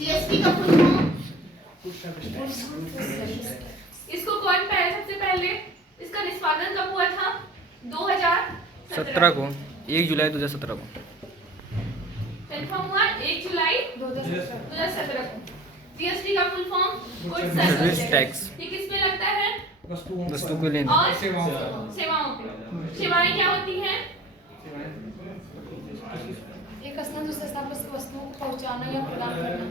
GST का full form, इसको कौन पहले सबसे पहले इसका निष्पादन कब हुआ था? 2017 को 1 जुलाई 2017 को कंफर्म हुआ 1 जुलाई 2017 को। जीएसटी का full form goods service tax. ये किस पे लगता है? वस्तु के लेन और सेवाओं पे। सेवाएं क्या होती हैं? एक स्थान दूसरे स्थान पर वस्तुओं को पहुंचाना या प्रदान करना।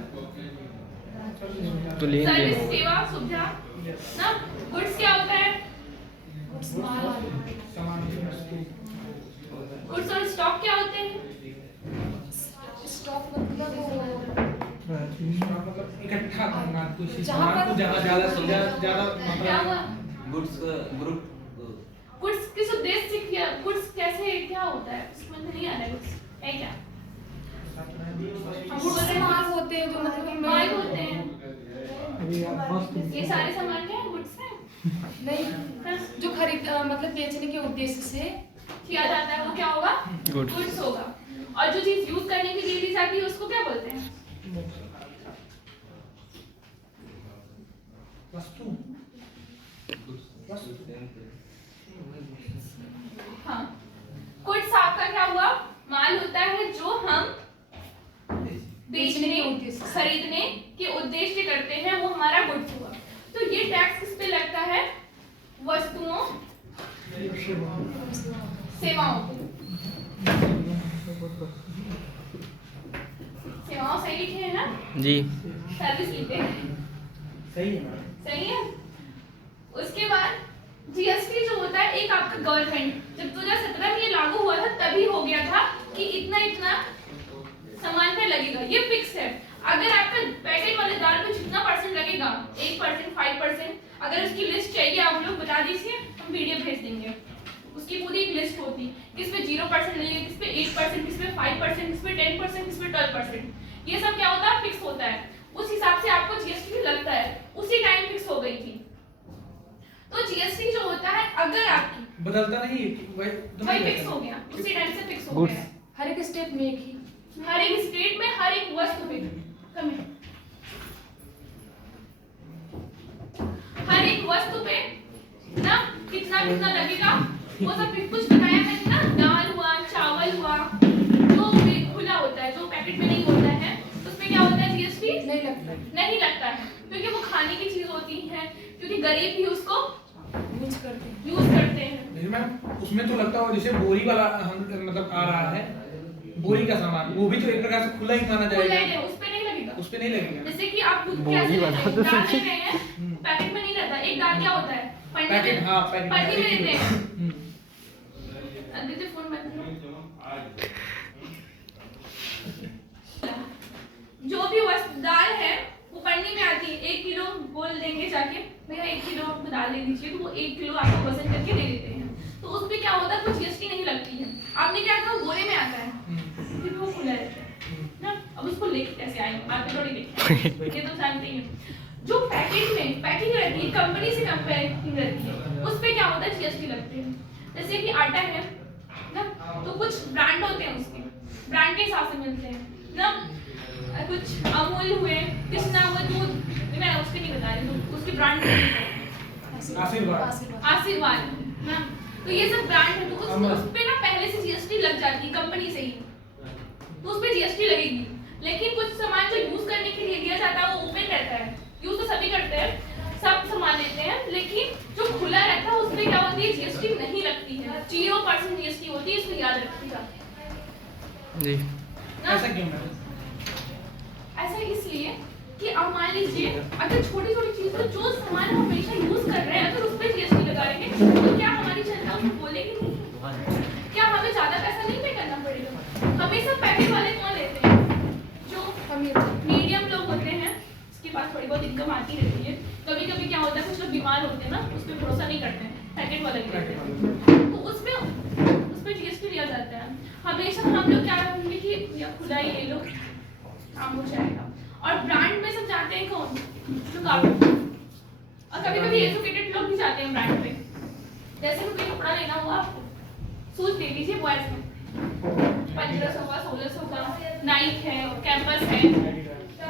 तो लेन सर्विस देन सेवा सुविधा ना। गुड्स क्या होता है? गुड्स माल गुड्स और स्टॉक क्या होते हैं? स्टॉक मतलब इकट्ठा करना कुछ जहाँ सामान को पर- ज्यादा क्या हुआ? गुड्स ग्रुप गुड्स किस उद्देश्य से किया? गुड्स कैसे क्या होता है? समझ में नहीं आ रहा है। गुड्स है क्या? हम बोल रहे हैं माल होते हैं जो मतलब माल होते हैं। अभी आप बस ये सारे सामान क्या है? गुड्स हैं। नहीं हाँ, जो खरीद मतलब बेचने के उद्देश्य से किया जाता है वो क्या होगा? Goods। गुड्स होगा। और जो चीज यूज करने के लिए दी जाती है उसको क्या बोलते हैं? वस्तु हाँ, गुड्स आपका क्या हुआ? माल होता है जो हम बेचने खरीदने के उद्देश्य करते हैं, वो हमारा गुड्स हुआ। तो ये टैक्स किस पे लगता है? वस्तुओं सेवाओं पे। सेवाओं सही लिखे हैं ना? जी सर्विस लिखे हैं। सही है मैडम। सही है। उसके बाद जीएसटी जो होता है एक आपका गवर्नमेंट जब 2017 में ये लागू हुआ था तभी हो गया था कि इतना इतना सामान पे लगेगा। ये फिक्स है। अगर आपका पैकेट वाले दाल पे जितना परसेंट लगेगा 1%, 5%, अगर उसकी लिस्ट चाहिए आप लोग बता दीजिए, हम वीडियो भेज देंगे। उसकी पूरी एक लिस्ट होती है किस पे 0% लगेगा, किस पे 8%, किस पे 5%, किस पे 10%, किस पे 12%। ये सब क्या होता है? फिक्स होता है। उस हिसाब से आपको जीएसटी भी लगता है। उसी टाइम फिक्स हो गई थी। तो जीएसटी जो होता है अगर आपकी बदलता नहीं वही फिक्स हो गया, उसी टाइम से फिक्स हो Goods। गया। हर एक स्टेट में एक ही हर एक स्टेट में हर एक वस्तु पे कम है। हर एक वस्तु पे ना कितना कितना लगेगा वो सब कुछ बताया मैंने ना। दाल हुआ, चावल हुआ, जो भी खुला होता है, जो पैकेट में नहीं होता है, उसमें क्या होता है? जीएसटी नहीं लगता नहीं लगता है, क्योंकि वो खाने की चीज होती है, क्योंकि गरीब भी उसको यूज करते हैं। यूज करते हैं। लेकिन मैम उसमें तो लगता होगा जैसे बोरी वाला हम मतलब आ रहा है बोरी का सामान, वो भी तो एक प्रकार से खुला ही माना खुला जाएगा। है, उस पे नहीं लगेगा। उस पे नहीं लगेगा। जैसे कि आप दूध बोरी कैसे वाला लेते हैं? तो दाल ले रहे हैं, पैकेट में नहीं रहता। एक दाल क्या होता है? पन्नी पैकेट, में। हाँ, पैकेट पन्नी में देते हैं। हम्म। दीदी फोन में जो भी वस्तु दाल है वो पन्नी में आती है। 1 किलो बोल देंगे जाके भैया 1 किलो दाल ले लीजिए, तो वो 1 किलो आपको वजन करके दे देते हैं। तो उस पे क्या होता है? कुछ जीएसटी नहीं लगती है। आपने क्या कहा? बोरे में आता है, फिर वो खुला रहता है ना। अब उसको लेके कैसे आएंगे? मार्केट थोड़ी लेके ये तो जानते ही हैं। जो पैकेट में पैकिंग रहती है, कंपनी से पैकिंग रहती है, उस पे क्या होता है? जीएसटी लगती है। जैसे कि आटा है ना, तो कुछ ब्रांड होते हैं, उसके ब्रांड के हिसाब से मिलते हैं ना। कुछ अमूल हुए, कृष्णा हुए दूध, मैं उसके नहीं बता रही हूँ, उसके ब्रांड आशीर्वाद। आशीर्वाद ना। तो ये सब ब्रांड है, तो उस पे ना पहले से जीएसटी लग जाती है कंपनी से ही, तो उस पे जीएसटी लगेगी। लेकिन कुछ सामान जो यूज करने के लिए दिया जाता है वो ओपन रहता है, यूज तो सभी करते हैं, सब सामान लेते हैं, लेकिन जो खुला रहता है उसमें क्या होती है? जीएसटी नहीं लगती है। 0% जीएसटी होती है, इसको याद रखिएगा जी ना। ऐसा क्यों मैम? ऐसा इसलिए कि अब मान लीजिए अगर छोटी छोटी चीज को जो सामान हम हमेशा यूज कर रहे हैं अगर उस पर जीएसटी लगाएंगे तो क्या हमारी जनता उसको बोलेगी नहीं? क्या हमें ज्यादा पैसा नहीं पे करना पड़ेगा? हमेशा पैकेट वाले कौन लेते हैं? जो मीडियम लोग होते हैं, इसके पास थोड़ी बहुत इनकम आती रहती है। कभी कभी क्या होता है, कुछ लोग बीमार होते हैं ना, उस पर भरोसा नहीं करते हैं, पैकेट वाले लेते हैं, तो उस पे जीएसटी लिया जाता है। हमेशा हम लोग क्या रखेंगे कि या खुला ही ले लो, काम हो जाएगा। और ब्रांड में सब जाते हैं कौन? जो काफी, और कभी कभी एजुकेटेड लोग भी जाते हैं ब्रांड पे। जैसे कि कोई कपड़ा लेना हुआ आपको, शूज ले लीजिए बॉयज में, 1500 का, 1600 का, नाइक है, कैंपस है,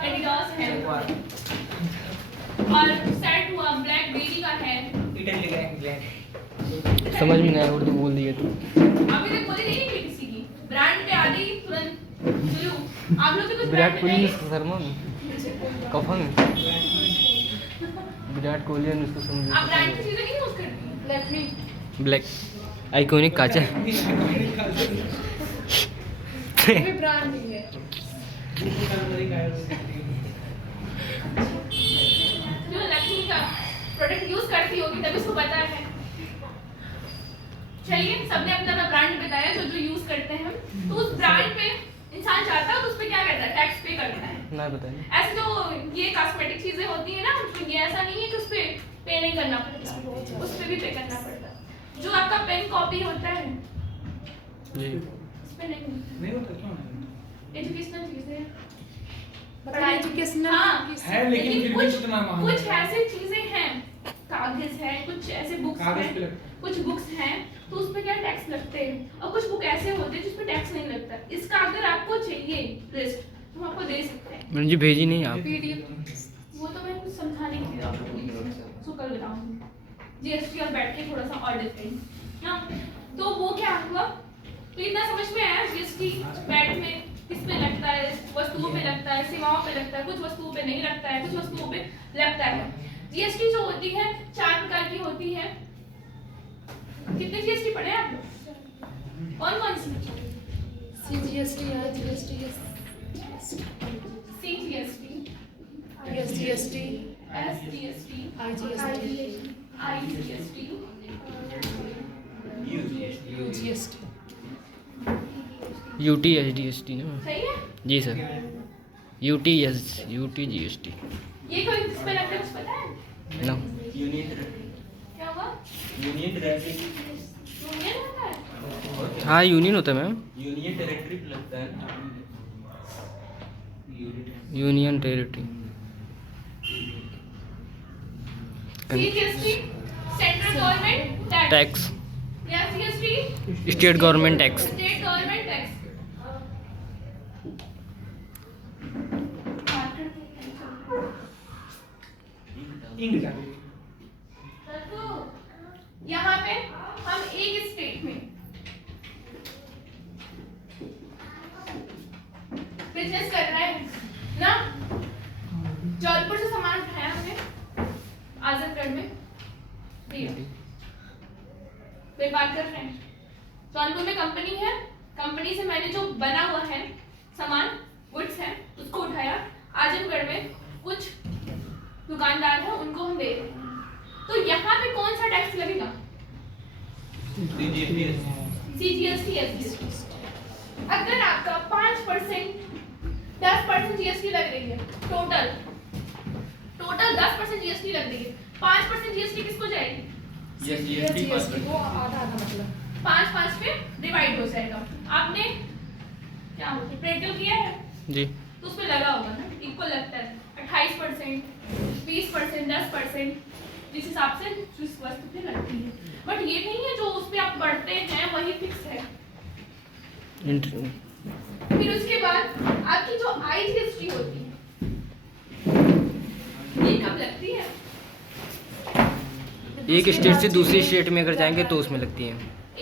एडिडास है, और सेट हुआ ब्लैकबेरी का है। इटली का इंग्लैंड समझ में नहीं आया उर्दू बोल दिए तू। अभी तक बोली नहीं निकली किसी की, ब्रांड पे आ गई तुरंत चलो। आप लोग के कुछ विराट ब्रांड कोहली बताइए। अनुष्का शर्मा में कफन विराट कोहली अनुष्का शर्मा आप ब्रांड की चीजें नहीं यूज करती? लैक्मी ब्लैक आइकॉनिक काचा भी ब्रांड नहीं है। जो लक्ष्मी का प्रोडक्ट यूज करती होगी तभी उसको पता है। चलिए, सबने अपना अपना ब्रांड बताया जो जो यूज करते हैं। तो उस ब्रांड पे इंसान जाता है तो उस पे क्या करता है? टैक्स पे करता है। ना बताइए। ऐसे जो ये कॉस्मेटिक चीजें होती है ना, तो ये ऐसा नहीं है कि उस पे पे नहीं करना पड़ता, उस पे भी पे करना पड़ता है। जो आपका पेन कॉपी होता है जी उस पे नहीं नहीं होता क्यों नहीं? एजुकेशनल चीजें बताइए एजुकेशनल हाँ, है लेकिन फिर भी कुछ इतना महंगा कुछ ऐसे चीजें हैं, कागज है, कुछ ऐसे बुक्स कागज हैं, पे लगता कुछ बुक्स हैं तो उस पे क्या टैक्स लगते हैं, और कुछ बुक ऐसे होते हैं जिस पे टैक्स नहीं लगता। इसका अगर आपको चाहिए लिस्ट तो हम आपको दे सकते हैं मैडम जी भेजी नहीं आप। पीडीएफ। वो तो मैं कुछ समझाने के लिए आपको सो कल बताऊंगी। जीएसटी और बैठ के थोड़ा सा और डिफरेंट ना। तो वो क्या हुआ, तो इतना समझ में आया जीएसटी बैट में किस पे लगता है, वस्तुओं पे लगता है, सेवाओं पे लगता है, कुछ वस्तुओं पे नहीं लगता है, कुछ वस्तुओं पे लगता है। जीएसटी जो होती है 4 प्रकार की होती है। कितने जीएसटी पढ़े आप लोग? कौन सी? सीजीएसटी है, GST CGST, SGST, SGST, IGST, IGST, UGST. UT H D S T ना। सही है? जी sir UT G S T ये कोई किस पे लगता है कुछ पता है? ना। यूनियन क्या हुआ? यूनियन टेरेटरी यूनियन होता है? हाँ यूनियन होता है मैम। यूनियन टेरेटरी पे लगता है ना। Union territory CGST central government tax, tax SGST state government tax. State government tax. इंग डाल तो यहाँ पे हम एक स्टेट में बिजनेस कर रहे हैं ना। जौनपुर से सामान उठाया हमने आजमगढ़ में दिया, व्यापार कर रहे हैं। जौनपुर में कंपनी है, कंपनी से मैंने जो बना हुआ है सामान गुड्स है उसको उठाया। आजमगढ़ में कुछ दुकानदार हैं उनको हम दे रहे हैं। तो यहाँ पे कौन सा टैक्स लगेगा? CGST, SGST. अगर आपका 5% 10% जीएसटी लग रही है, टोटल 10% जीएसटी लग रही है, 5% जीएसटी किसको जाएगी? जीएसटी वो आधा आधा मतलब 5 पे डिवाइड हो जाएगा। आपने क्या प्रेटल किया है जी तो उस पे लगा होगा ना, इक्वल लगता है 28%, 20%, 10% जिस हिसाब से जिस वस्तु पे लगती है। बट ये नहीं है जो उस पे आप बढ़ते हैं वही फिक्स है। फिर उसके बाद आपकी जो आईजीएसटी होती है ये कब लगती है? एक स्टेट से दूसरी स्टेट में अगर जाएंगे तो उसमें लगती है।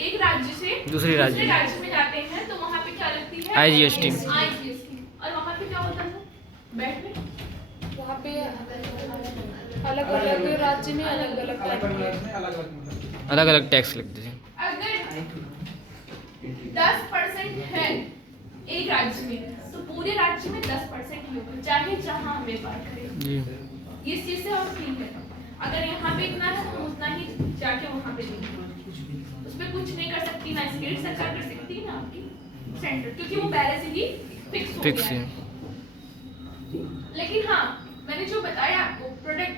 एक राज्य से दूसरे राज्य में। राज्य में जाते हैं तो वहाँ पे क्या लगती है? आईजीएसटी। आईजीएसटी। और वहाँ पे क्या होता है बैठ में? वहाँ पे अलग अलग राज्य में अलग अलग अलग टाइप के अलग में अलग अलग मतलब अलग अलग टैक्स लगते हैं। अगर 10% है एक राज्य में तो पूरे राज्य में 10% ही होगा, चाहे जहाँ हम व्यापार करें। जी इस चीज से और ठीक है। अगर यहाँ पे इतना है तो उतना ही जाके वहाँ पे देंगे। उस पर कुछ नहीं कर सकती ना स्टेट सरकार कर सकती है ना आपकी सेंटर, क्योंकि वो पहले से ही फिक्स हो फिक्स गया है। है। लेकिन हाँ, मैंने जो बताया आपको प्रोडक्ट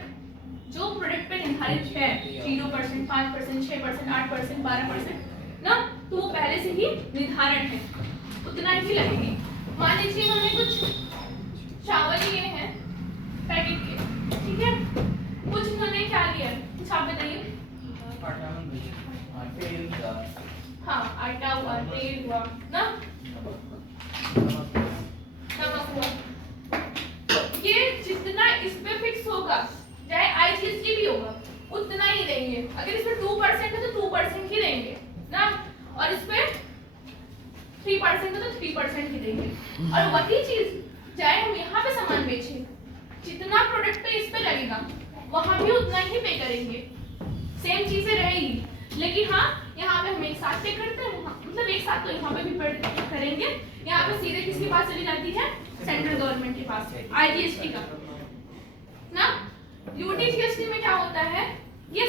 जो प्रोडक्ट पे निर्धारित है 0%, 5%, 6%, 8%, 12% ना, तो वो पहले से ही निर्धारण है, उतना ही लगेगी। मान लीजिए हमने कुछ चावल लिए हैं पैकेट के, ठीक है, कुछ हमने क्या लिया, कुछ आप बताइए। हाँ, आटा हुआ, तेल हुआ ना, नमक हुआ। ये जितना इस पे फिक्स होगा चाहे IGST भी होगा उतना ही देंगे। अगर इसमें 2% है तो 2% ही देंगे ना, और इस पे 3% है तो 3% ही देंगे। और वही चीज चाहे हम यहाँ पे सामान बेचें, जितना प्रोडक्ट पे इस पे लगेगा वहाँ भी उतना ही पे करेंगे, सेम चीजें रहेगी। लेकिन हाँ, यहाँ पे हम एक साथ पे करते हैं, मतलब एक साथ तो यहाँ पे भी पे करेंगे। यहाँ पे सीधे किसके पास चली जाती है? सेंट्रल गवर्नमेंट के पास, IGST का ना। UTGST में क्या होता है? ये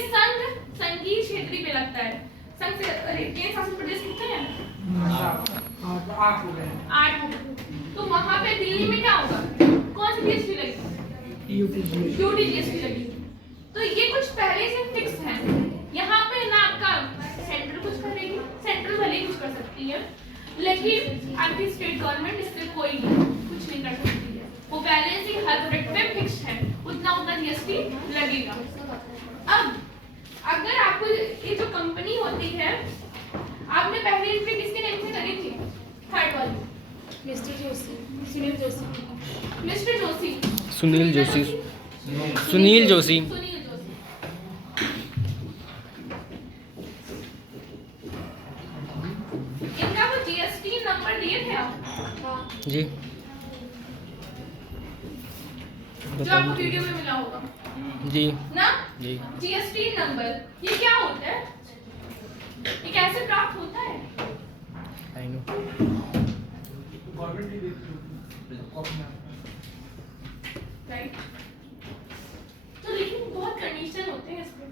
संघीय क्षेत्रीय पे लगता है। संघ से केंद्र शासित प्रदेश कितने हैं? 8 हो गए। 8 हो गए। तो वहाँ पे दिल्ली में क्या होगा? कौन सी GST लगेगी? UTGST लगेगी। तो ये कुछ पहले से फिक्स है। यहाँ पे ना आपका सेंट्रल कुछ करेगी, सेंट्रल भले ही कुछ कर सकती है, लेकिन आपकी स्टेट गवर्नमेंट इससे कोई कुछ नहीं कर सकती है। वो पहले से हर प्रोडक्ट पे फिक्स है, उतना GST लगेगा। अब अगर आपको ये जो कंपनी होती है, आपने पहले एंट्री किसके नेम से करी थी? थर्ड वाली मिस्टर जोशी, सुनील जोशी। मिस्टर जोशी, सुनील जोशी, सुनील जोशी। सुनील जोशी। इनका वो GST नंबर दिए थे आप? हाँ, जी जो आपको वीडियो में मिला होगा जी ना, जी। GST नंबर ये क्या होता है? ये कैसे प्राप्त होता है? I know. गवर्नमेंट ही देती है। राइट। तो लेकिन बहुत कंडीशन होते हैं इसमें,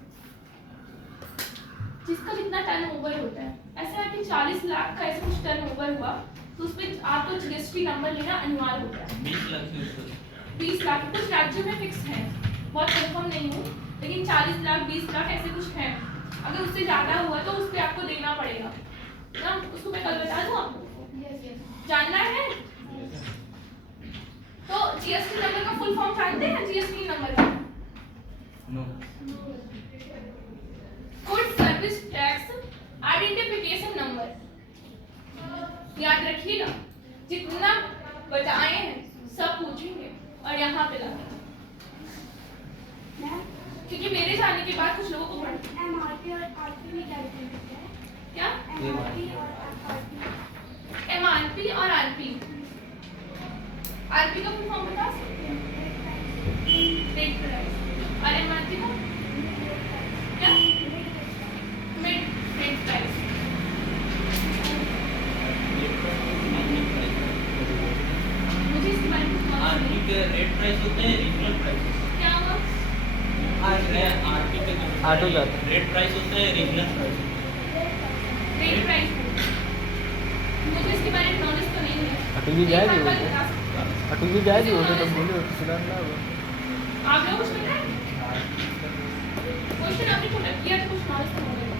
जिसका कितना टर्नओवर होता है। ऐसा है कि 40 लाख का ऐसा कुछ टर्नओवर हुआ तो उसमें आपको GST नंबर लेना अनिवार्य होता है। 20 लाख से ऊपर 20 लाख कुछ राज्यों में फिक्स है, बहुत कंफर्म नहीं हूँ, लेकिन 40 लाख 20 लाख ऐसे कुछ है। अगर उससे ज्यादा हुआ तो उस पे आपको देना पड़ेगा ना। उसको मैं कल बता दूँ आपको, जानना है? तो GST नंबर का फुल फॉर्म जानते हैं? GST नंबर का no good service tax identification number. याद रखिएगा, जितना बताए हैं सब पूछेंगे और यहाँ पे लगा, क्योंकि मेरे जाने के बाद कुछ लोगों को MRP और RP में क्या डिफरेंस है? क्या MRP और RP। MRP और RP। RP का फुल फॉर्म बता सकते हैं? Rate price. और MRP का क्या? Mid rate price. मुझे इसके बारे में कुछ मालूम आरपी नहीं। के रेट प्राइस होते हैं, रीजनल प्राइस। क्या हुआ? आरपी के ऑटो जाता है। रेट प्राइस होते हैं, रीजनल प्राइस। Rate price. मुझे इसके बारे में नॉलेज तो नहीं है। अटू जी जाएगी एक वो बार बता सकते हैं। अटू जी जाएगी वो तो बोले सुना ना वो। आप लोग कुछ पता है? क्वेश्चन आपने छोटा किया तो कुछ नॉलेज तो होगा।